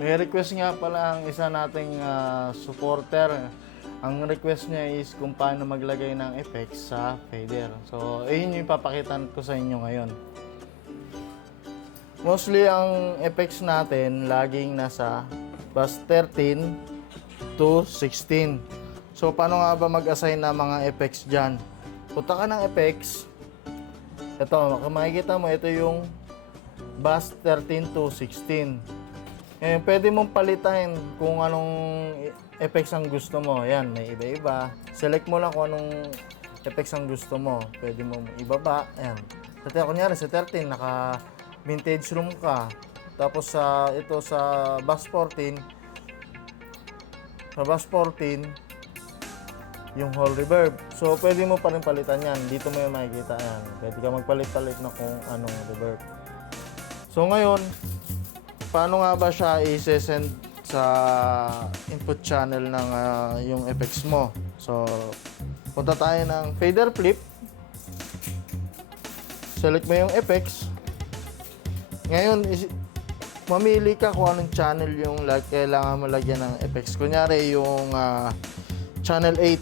May request nga pala ang isa nating supporter. Ang request niya is kung paano maglagay ng effects sa fader. So, ayun yung ipapakita ko sa inyo ngayon. Mostly ang effects natin laging nasa bus 13 to 16. So, paano nga ba mag-assign ng mga effects dyan? Punta ka ng effects. Ito, makikita mo, ito yung bus 13 to 16. Ngayon, pwede mong palitan kung anong effects ang gusto mo. Yan, may iba-iba. Select mo lang kung anong effects ang gusto mo. Pwede mong ibaba. Ayan. Kunyari sa 13, naka vintage room ka. Tapos ito sa bus 14, yung whole reverb. So, pwede mo pa rin palitan yan. Dito mo yung makikita yan. Pwede ka magpalit-palit na kung anong reverb. So, ngayon, paano nga ba siya i-send sa input channel ng yung effects mo? So, punta tayo ng fader flip. Select mo yung effects. Ngayon, mamili ka kung anong channel yung kailangan mo lagyan ng effects. Kunyari, yung channel 8.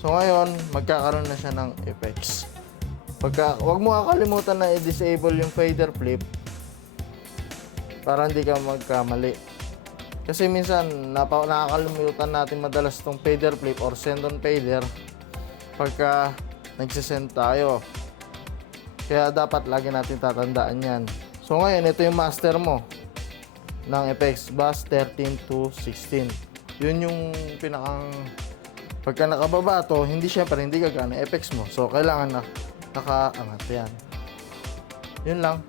So, ngayon, magkakaroon na siya ng effects. Huwag mo kakalimutan na i-disable yung fader flip para hindi ka magkamali. Kasi minsan, nakakalimutan natin madalas tong fader flip or send on fader pagka nagsisend tayo. Kaya dapat lagi natin tatandaan yan. So ngayon, ito yung master mo ng effects, bus 13 to 16. Yun yung pinakang pagka nakababa to, hindi gagana effects mo. So kailangan na nakaangat yan. Yun lang.